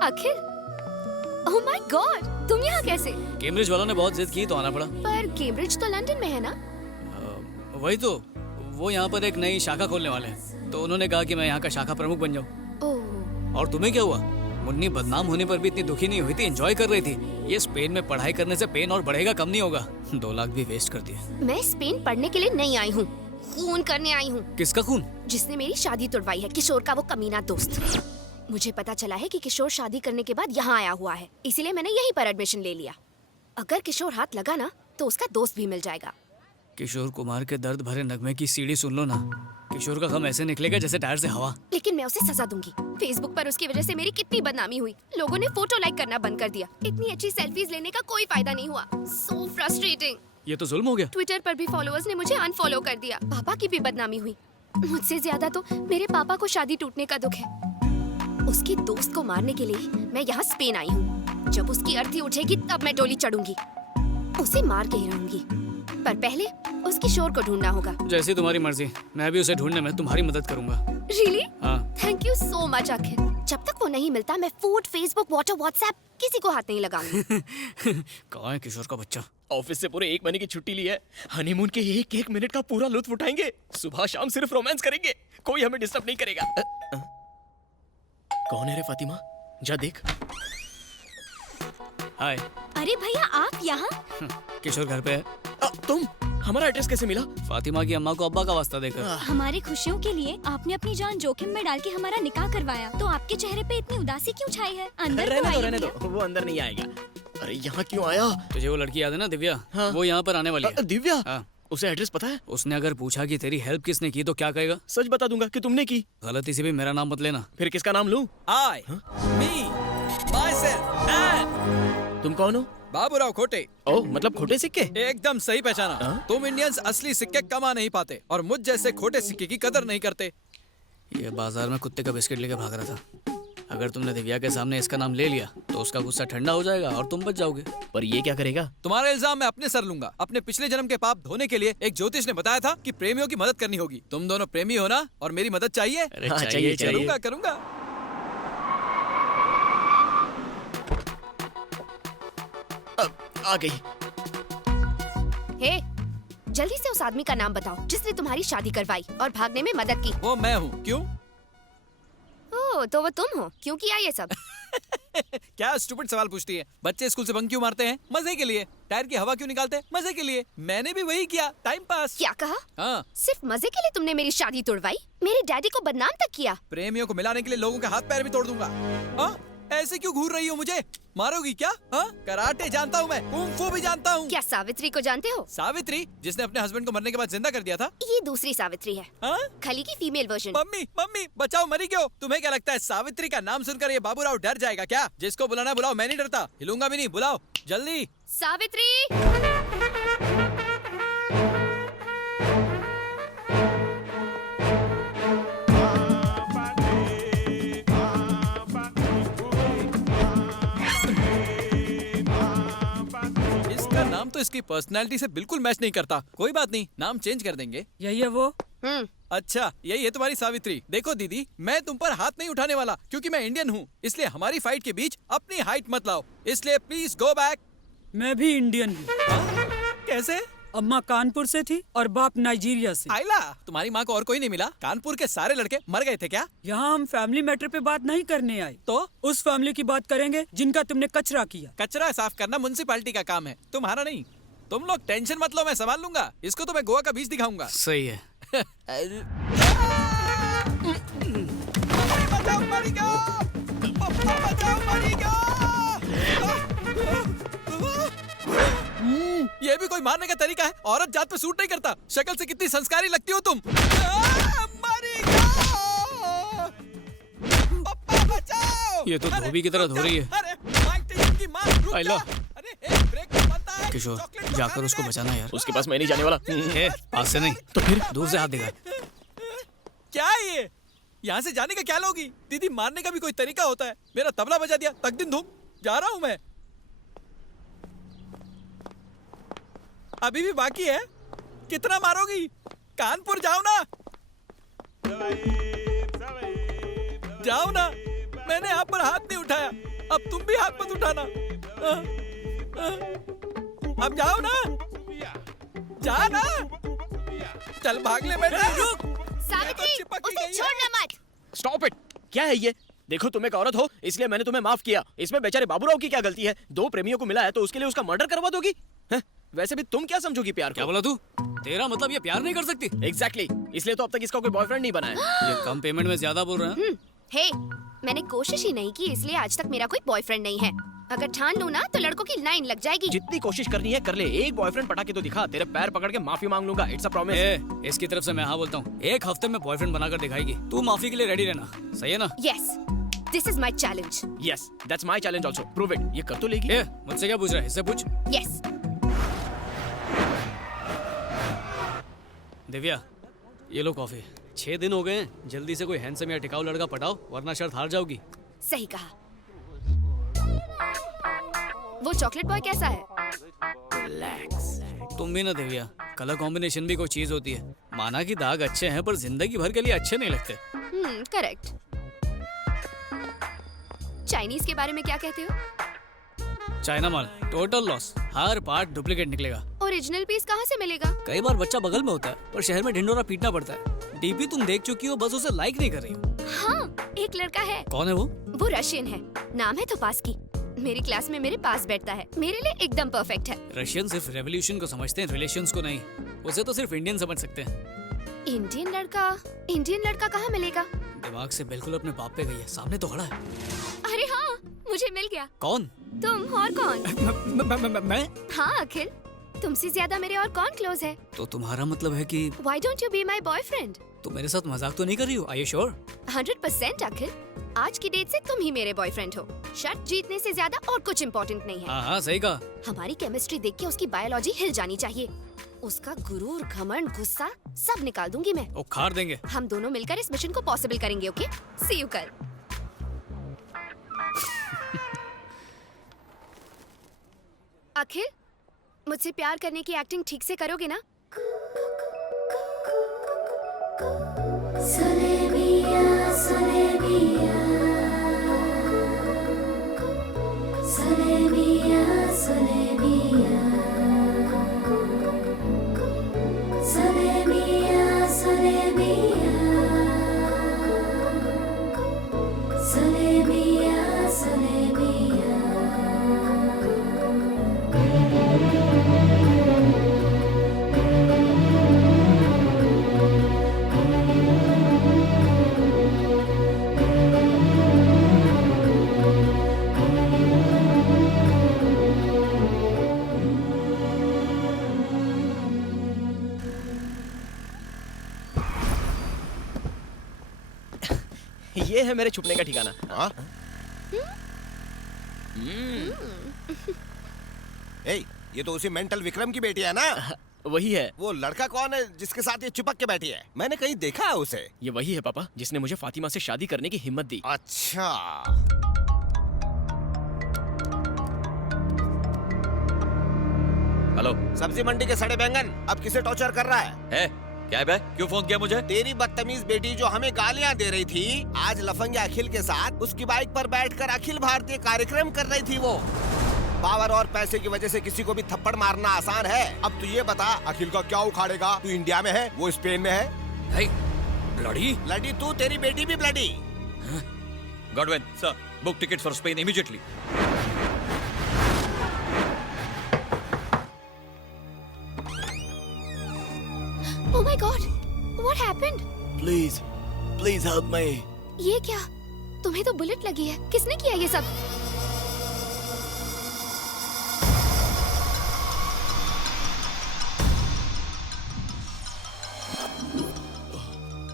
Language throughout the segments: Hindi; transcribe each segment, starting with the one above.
अखिल, ओह माय गॉड, तुम यहाँ कैसे? कैम्ब्रिज वालों ने बहुत जिद की तो आना पड़ा। पर कैम्ब्रिज तो लंदन में है ना? वही तो, वो यहाँ पर एक नई शाखा खोलने वाले हैं, तो उन्होंने कहा कि मैं यहाँ का शाखा प्रमुख बन जाऊँ। ओह, और तुम्हें क्या हुआ? मुन्नी बदनाम होने पर भी इतनी दुखी नहीं हुई थी, एंजॉय कर रही थी। ये स्पेन में पढ़ाई करने से पेन और बढ़ेगा, कम नहीं होगा। 2 लाख भी वेस्ट कर दिए। मैं स्पेन पढ़ने के लिए नहीं आई हूँ, खून करने आई हूँ। किसका खून? जिसने मेरी शादी तुड़वाई है, किशोर का वो कमीना दोस्त। मुझे पता चला है कि किशोर शादी करने के बाद यहाँ आया हुआ है, इसीलिए मैंने यहीं पर एडमिशन ले लिया। अगर किशोर हाथ लगा ना तो उसका दोस्त भी मिल जाएगा। किशोर कुमार के दर्द भरे नगमे की सीढ़ी सुन लो ना। किशोर का गम ऐसे निकलेगा जैसे टायर से हवा। लेकिन मैं उसे सजा दूंगी। फेसबुक पर उसकी वजह से मेरी कितनी बदनामी हुई। लोगों ने फोटो लाइक करना बंद कर दिया। इतनी अच्छी सेल्फीज लेने का कोई फायदा नहीं हुआ। So frustrating. ये तो जुल्म हो गया। ट्विटर पर भी फॉलोअर्स ने मुझे अनफॉलो कर दिया। पापा की भी बदनामी हुई। मुझसे ज्यादा तो मेरे पापा को शादी टूटने का दुख है। उसके दोस्त को मारने के लिए मैं यहाँ स्पेन आई हूँ। जब उसकी अर्थी उठेगी तब मैं डोली चढ़ूंगी। उसे मार के ही रहूंगी, पर पहले उस किशोर को ढूंढना होगा। जैसी तुम्हारी मर्जी, मैं भी उसे ढूंढने में तुम्हारी मदद करूंगा। रियली? हाँ। थैंक यू सो मच अखिल। जब तक वो नहीं मिलता मैं फूड, फेसबुक, व्हाट्सएप किसी को हाथ नहीं लगाऊंगी। कहाँ है किशोर का बच्चा? ऑफिस से पूरे 1 महीने की छुट्टी ली है। हनीमून के 1-1 मिनट का पूरा लुत्फ उठाएंगे। सुबह शाम सिर्फ रोमांस करेंगे, कोई हमें डिस्टर्ब नहीं करेगा। कौन है रे फातिमा? जा देख। हाय। अरे भैया आप यहाँ? किशोर घर पे है। तुम हमारा एड्रेस कैसे मिला? फातिमा की अम्मा को अब्बा का वास्ता देकर। हमारी खुशियों के लिए आपने अपनी जान जोखिम में डाल के हमारा निकाह करवाया, तो आपके चेहरे पे इतनी उदासी क्यों छाई है? अंदर तो आइए रहने भैया। दो, वो अंदर नहीं आएगा। अरे यहाँ क्यों आया? तुझे वो लड़की याद है ना, दिव्या? हाँ। वो यहाँ पर आने वाली है। दिव्या? हाँ। उसे एड्रेस पता है? उसने अगर पूछा कि तेरी हेल्प किसने की तो क्या कहेगा? सच बता दूंगा कि तुमने की। गलती से भी मेरा नाम मत लेना। फिर किसका नाम लूं? I, me, myself, and तुम कौन हो? बाबूराव खोटे। ओ, मतलब खोटे सिक्के? एकदम सही पहचाना। हाँ? तुम इंडियंस असली सिक्के कमा नहीं पाते और मुझ जैसे खोटे सिक्के की कदर नहीं करते। ये बाजार में कुत्ते का बिस्किट लेके भाग रहा था। अगर तुमने दिव्या के सामने इसका नाम ले लिया तो उसका गुस्सा ठंडा हो जाएगा और तुम बच जाओगे। पर ये क्या करेगा? तुम्हारा इल्जाम मैं अपने सर लूंगा। अपने पिछले जन्म के पाप धोने के लिए एक ज्योतिष ने बताया था कि प्रेमियों की मदद करनी होगी। तुम दोनों प्रेमी हो ना, और मेरी मदद चाहिए? अरे हाँ, चाहिए चाहिए। करूंगा करूंगा। आ गई। हे, जल्दी से उस आदमी का नाम बताओ जिसने तुम्हारी शादी करवाई और भागने में मदद की। वो मैं हूँ। क्यों? ओह, तो वो तुम हो। क्यों किया ये सब? क्या स्टूपिड सवाल पूछती है? बच्चे स्कूल से बंक क्यों मारते हैं? मजे के लिए। टायर की हवा क्यों निकालते हैं? मजे के लिए। मैंने भी वही किया, टाइम पास। क्या कहा? हाँ। सिर्फ मजे के लिए तुमने मेरी शादी तोड़वाई? मेरे डैडी को बदनाम तक किया? प्रेमियों को मिलाने के लिए लोगों के हाथ पैर भी तोड़ दूंगा। हाँ? ऐसे क्यों घूर रही हो? मुझे मारोगी क्या? हाँ? कराटे जानता हूँ मैं, कुंग फू भी जानता हूँ। क्या सावित्री को जानते हो? सावित्री, जिसने अपने हस्बैंड को मरने के बाद जिंदा कर दिया था? ये दूसरी सावित्री है। हाँ? खली की फीमेल वर्जन। मम्मी मम्मी बचाओ, मरी क्यों? तुम्हें क्या लगता है सावित्री का नाम सुनकर ये बाबूराव डर जाएगा क्या? जिसको बुलाना बुलाओ, मैं नहीं डरता। हिलूंगा भी नहीं। बुलाओ जल्दी। सावित्री! इसका नाम तो इसकी पर्सनैलिटी से बिल्कुल मैच नहीं करता। कोई बात नहीं, नाम चेंज कर देंगे। यही है वो। अच्छा, यही है तुम्हारी सावित्री। देखो दीदी, मैं तुम पर हाथ नहीं उठाने वाला क्योंकि मैं इंडियन हूँ। इसलिए हमारी फाइट के बीच अपनी हाइट मत लाओ। इसलिए प्लीज गो बैक। मैं भी इंडियन हूँ। कैसे? अम्मा कानपुर से थी और बाप नाइजीरिया से। आइला, तुम्हारी माँ को और कोई नहीं मिला? कानपुर के सारे लड़के मर गए थे क्या? यहाँ हम फैमिली मैटर पे बात नहीं करने आए, तो उस फैमिली की बात करेंगे जिनका तुमने कचरा किया। कचरा साफ करना म्युनिसिपैलिटी का काम है, तुम्हारा नहीं। तुम लोग टेंशन मत लो, मैं संभाल लूंगा। इसको तो मैं गोवा का बीच दिखाऊंगा। सही है। बचाओ, मरेगा! बचाओ, मरेगा! ये भी कोई मारने का तरीका है? औरत जात पे सूट नहीं करता। शक्ल से कितनी संस्कारी लगती हो तुम। मरेगा! पप्पा बचाओ! ये तो धोबी की तरह धो रही है। अरे माइक टाइसन की माँ, रुक आइला। जा। अरे एक ब्रेक तो बनता है। किशोर, चॉकलेट तो जाकर खाने उसको दे। बचाना यार। उसके पास मैं नहीं जाने वाला। पास से नहीं तो फिर? दूर से हाथ दिखा। क्या है ये? यहाँ से जाने का क्या लोगी? दीदी, मारने का भी कोई तरीका होता है। मेरा तबला बजा दिया, तक दिन धूम। जा रहा हूँ मैं। अभी भी बाकी है। कितना मारोगी? कानपुर जाओ ना। जाओ ना। मैंने आप पर हाथ नहीं उठाया। अब तुम भी हाथ मत उठाना। अब जाओ ना, जा ना, चल भाग ले बेटा। रुक, सावित्री, चिपक ही उसे गई है। छोड़ना मत। Stop it. क्या है ये? देखो तुम एक औरत हो इसलिए मैंने तुम्हें माफ किया, इसमें बेचारे बाबूराव की क्या गलती है? दो प्रेमियों को मिला है तो उसके लिए उसका मर्डर करवा दोगी? हैं? वैसे भी तुम क्या समझोगी प्यार क्या को? बोला तू? तेरा मतलब ये प्यार नहीं कर सकती? एग्जैक्टली, इसलिए तो अब तक इसका कोई बॉयफ्रेंड नहीं बना है। ये कम पेमेंट में ज्यादा बोल रहे हैं। हे, मैंने कोशिश ही नहीं की इसलिए आज तक मेरा कोई बॉयफ्रेंड नहीं है। अगर ठान लूं ना तो लड़कों की लाइन लग जाएगी। जितनी कोशिश करनी है कर ले, एक बॉयफ्रेंड पटा के तो दिखा, तेरे पैर पकड़ के माफी मांग लूंगा, इट्स अ प्रॉमिस। ए, इसकी तरफ से मैं हाँ बोलता हूँ, एक हफ्ते में बॉयफ्रेंड बनाकर दिखाएगी। तू माफी के लिए रेडी रहना, सही है ना? Yes, this is my challenge. Yes, that's my challenge also. Prove it. ये कर तो लेगी? ए, मुझसे क्या पूछ रहा है? इससे पूछ। यस। दिव्या, ये लो कॉफी। 6 दिन हो गए हैं, जल्दी से कोई हैंडसम या टिकाऊ लड़का पटाओ वरना शर्त हार जाओगी। सही कहा। वो चॉकलेट बॉय कैसा है? तुम भी ना दिव्या, कलर कॉम्बिनेशन भी कोई चीज होती है। माना कि दाग अच्छे हैं पर जिंदगी भर के लिए अच्छे नहीं लगते। करेक्ट। चाइनीज के बारे में क्या कहते हो? चाइना माल टोटल लॉस, हर पार्ट डुप्लीकेट निकलेगा। ओरिजिनल पीस कहाँ से मिलेगा? कई बार बच्चा बगल में होता है पर शहर में ढिंडोरा पीटना पड़ता है। डीपी तुम देख चुकी हो, बस उसे लाइक नहीं कर रही हो। हाँ, एक लड़का है। कौन है वो? वो रशियन है, नाम है तोपास्की। मेरी क्लास में मेरे पास बैठता है, मेरे लिए एकदम परफेक्ट है। रशियन सिर्फ रेवोल्यूशन को समझते हैं, रिलेशंस को नहीं। उसे तो सिर्फ इंडियन समझ सकते हैं। इंडियन लड़का कहाँ मिलेगा? दिमाग से बिल्कुल अपने बाप पे गई है, सामने तो खड़ा है। अरे हाँ, मुझे मिल गया। कौन? तुम और कौन? मैं? हाँ अखिल, तुमसे ज्यादा मेरे और कौन क्लोज है? तो तुम्हारा मतलब है कि Why don't you be my boyfriend? तुम मेरे साथ मजाक तो नहीं कर रही हो? Are you sure? 100% अखिल, आज की डेट से तुम ही मेरे बॉयफ्रेंड हो। शर्त जीतने से ज्यादा और कुछ इम्पोर्टेंट नहीं है। हाँ हाँ, सही कहा। हमारी केमिस्ट्री देख के उसकी बायोलॉजी हिल जानी चाहिए। उसका गुरूर, घमंड, गुस्सा सब निकाल दूंगी मैं। उखाड़ देंगे। हम दोनों मिलकर इस मिशन को पॉसिबल करेंगे। ओके, सी यू कल। अखिल, मुझसे प्यार करने की एक्टिंग ठीक से करोगे ना? ये है मेरे छुपने का ठिकाना। हाँ? ए, ये तो उसी मेंटल विक्रम की बेटी है ना? वही है। वो लड़का कौन है जिसके साथ ये चिपक के बैठी है? मैंने कहीं देखा है उसे। ये वही है पापा जिसने मुझे फातिमा से शादी करने की हिम्मत दी। अच्छा। हेलो। सब्जी मंडी के सड़े बैंगन अब किसे टॉर्चर कर रहा है? क्या है बे? क्यों फोन किया मुझे? तेरी बदतमीज बेटी जो हमें गालियां दे रही थी, आज लफंगे अखिल के साथ उसकी बाइक पर बैठकर अखिल भारतीय कार्यक्रम कर रही थी। वो पावर और पैसे की वजह से किसी को भी थप्पड़ मारना आसान है। अब तू ये बता, अखिल का क्या उखाड़ेगा? तू इंडिया में है, वो स्पेन में है। ब्लडी? ब्लडी तू, तेरी बेटी भी bloody. Godwin sir, book ticket for Spain immediately. Oh my God! What happened? Please help me. ये क्या? तुम्हें तो बुलेट लगी है। किसने किया ये सब?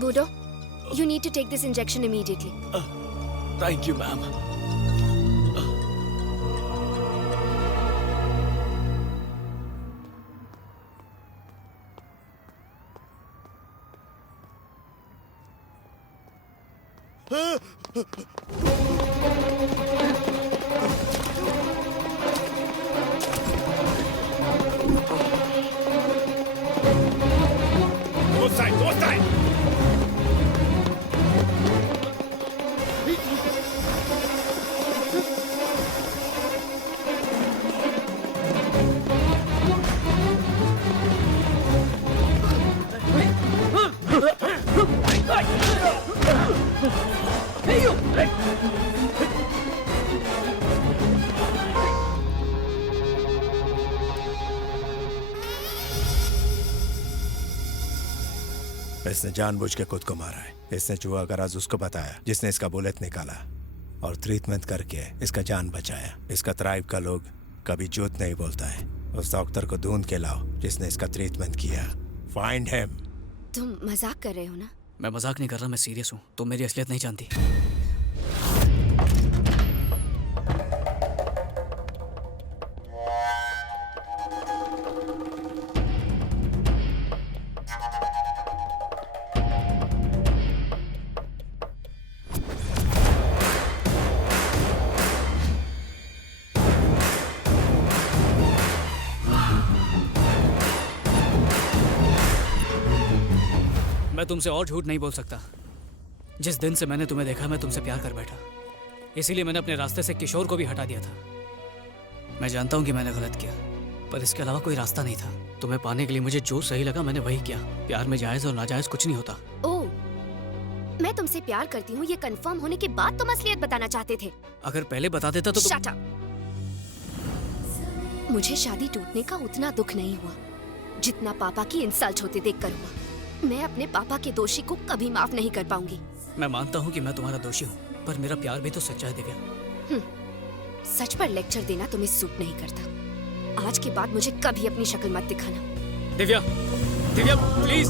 Budo, you need to take this injection immediately. Thank you ma'am. इसने जानबूझ के खुद को मारा है। इसने जुआ का राज उसको बताया जिसने इसका बुलेट निकाला और ट्रीटमेंट करके इसका जान बचाया। इसका ट्राइब का लोग कभी झूठ नहीं बोलता है। उस डॉक्टर को ढूंढ के लाओ जिसने इसका ट्रीटमेंट किया। Find him. तुम मजाक कर रहे हो ना? मैं मजाक नहीं कर रहा, मैं सीरियस हूँ। तुम मेरी असलियत नहीं जानती। मैं तुमसे और झूठ नहीं बोल सकता। जिस दिन से मैंने तुम्हें देखा मैं तुमसे प्यार कर बैठा। इसीलिए मैंने अपने रास्ते से किशोर को भी हटा दिया था। मैं जानता हूँ कि मैंने गलत किया, पर इसके अलावा कोई रास्ता नहीं था। तुम्हें पाने के लिए मुझे जो सही लगा मैंने वही किया। प्यार में जायज और नाजायज कुछ नहीं होता। ओह, मैं तुमसे प्यार करती हूँ ये कंफर्म होने के बाद तुम असलियत बताना चाहते थे। अगर पहले बता देता तो Shut up! मुझे शादी टूटने का उतना दुख नहीं हुआ जितना पापा की इंसल्ट होते देखकर हुआ। मैं अपने पापा के दोषी को कभी माफ नहीं कर पाऊंगी। मैं मानता हूँ कि मैं तुम्हारा दोषी हूँ, पर मेरा प्यार भी तो सच्चा है दिव्या। सच पर लेक्चर देना तुम्हें सूट नहीं करता। आज के बाद मुझे कभी अपनी शक्ल मत दिखाना। दिव्या, दिव्या प्लीज।